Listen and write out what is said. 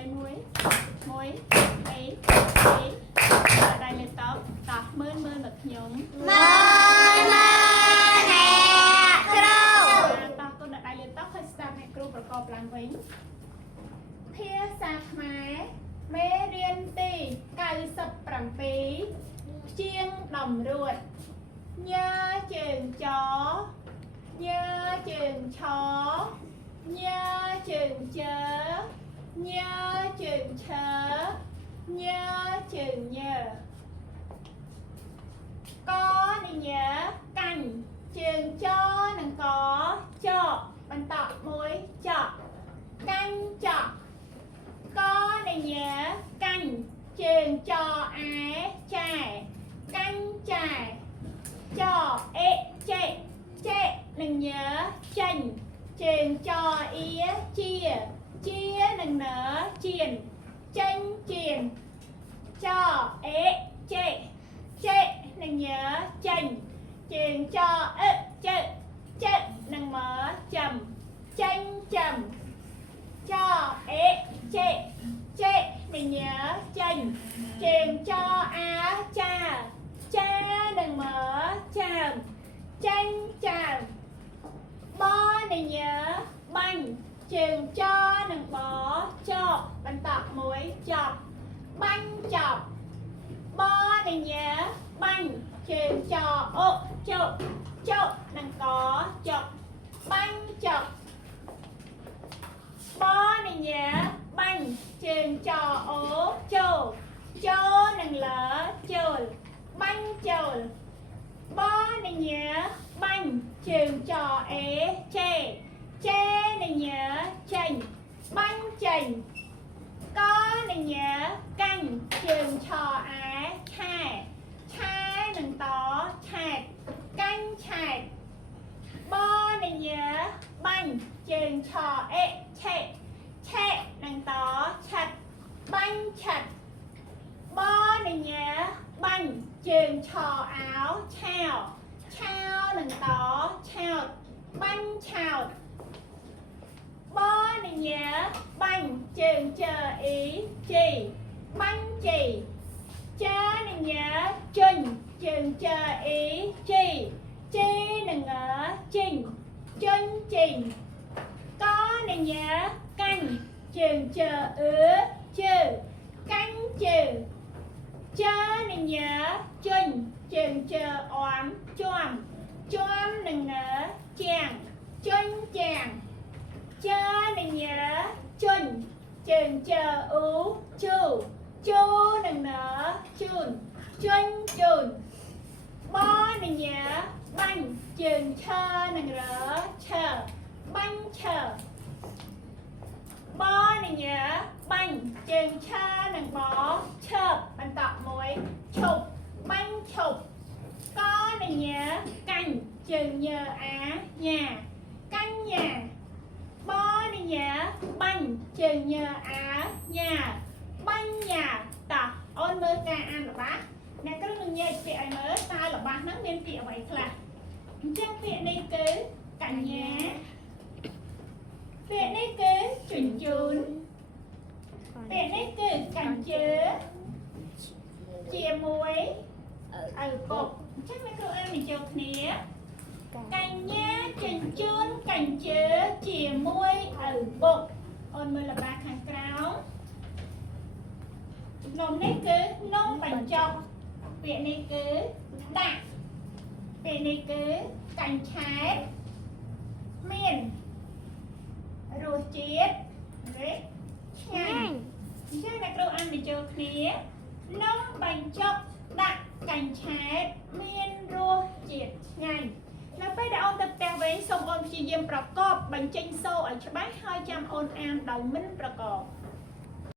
đây muối ấy đây lên tóc tóc mơn bật nhúng tóc tôi đặt đây lên tóc hơi sang hay kêuประกอบឡើងវិញភាសាខ្មែរមេរៀនទី97ជាងដំរួតញើជើងចញើជើងឆញើជើងជើញើជើងឈើញើជើងញើកនេះញើកាញ់ជើងចនិងកចបន្តមួយចកាញ់ចកនេះញើកាញ់ជើងចអែចែកាញ់ចែចអេចេនឹងញើចេញជើងចអៀជានឹងនើជៀនចេញជៀនចអេចេនឹងញើចេញជើងចអឹចេនឹងមើចាំចេញចាំចអេចេនឹងញើចេញជើងចអាចានឹងមើចាំចេញចាំបនឹងញើបាញ់ជើងចនឹងបចបន្តមួយចប់បាញ់ចប់បនឹងញើបាញ់ជើងចអុចនឹងកចប់បាញ់ចប់បនឹងញើបាញ់ជើងចអូចូលនឹងលើចូលបាញ់ចូលបនឹងញើបាញ់ជើងចអេចេនឹងញើចេញបាញ់ចេញកនឹងញើកាញ់ជើងឆអែឆែនឹងតឆែកកាញ់ឆែកបនឹងញើបាញ់ជើងឆអេឆែនឹងតឆាត់បាញ់ឆាត់បនឹងញើបាញ់ជើងឆអាវឆាវនឹងតឆោតបាញ់ឆោតបនឹងញើបាញ់ជើងជើអ៊ីជីបាញ់ជីចានឹងញើជញ្ជើងជើអ៊ីជីនឹងងើជីងជញ្ជីងកនឹងញើកាញ់ជើងជើអឺជើកាញ់ជើចានឹងញើជញ្ជើងជើអមជាំនឹងងើជាងជញ្ជាងចានឹងញើជញ្ជើងជើអ៊ូជូនឹងនើជូនជញ្ជូនបនឹងញើបាញ់ជើងឈើនឹងរើឈើបាញ់ឈើបនឹងញើបាញ់ជើងឈើនឹងបឈើបន្តមួយឈប់បាញ់ឈប់កនឹងញើកាញ់ជើងញើអាញ៉ាកាញ់ញ៉ាបនឹងញើបាញ់ជើងញើអាញ៉ាបាញ់ញ៉ាតោះអូនមើលការអានរបស់អ្នកគ្រូនឹងនិយាយពាក្យឲ្យមើលតើរបស់ហ្នឹងមានពាក្យអ្វីខ្លះអញ្ចឹងពាក្យនេះគឺកញ្ញាពាក្យនេះគឺជញ្ជូនពាក្យនេះគឺកាញ់ជើជាមួយឪពុកអញ្ចឹងអ្នកគ្រូអានបញ្ចូលគ្នាកញ្ញាជញ្ជូនកាញ់ជើជាមួយឪពុកអូនមើលរបស់ខាងក្រោមនំនេះគឺនំបញ្ចុកពាក្យនេះគឺដាក់ពាក្យនេះគឺកាញ់ឆែតមានរសជាតិឆ្ងាញ់អញ្ចឹងអ្នកគ្រូអានបញ្ចូលគ្នានំបញ្ចុកដាក់កាញ់ឆែតមានរសជាតិឆ្ងាញ់នៅពេលដែលអូនទៅផ្ទះវិញសូមអូនព្យាយាមប្រកបបញ្ចេញសូរឲ្យច្បាស់ហើយចាំអូនអានដោយមិនប្រកប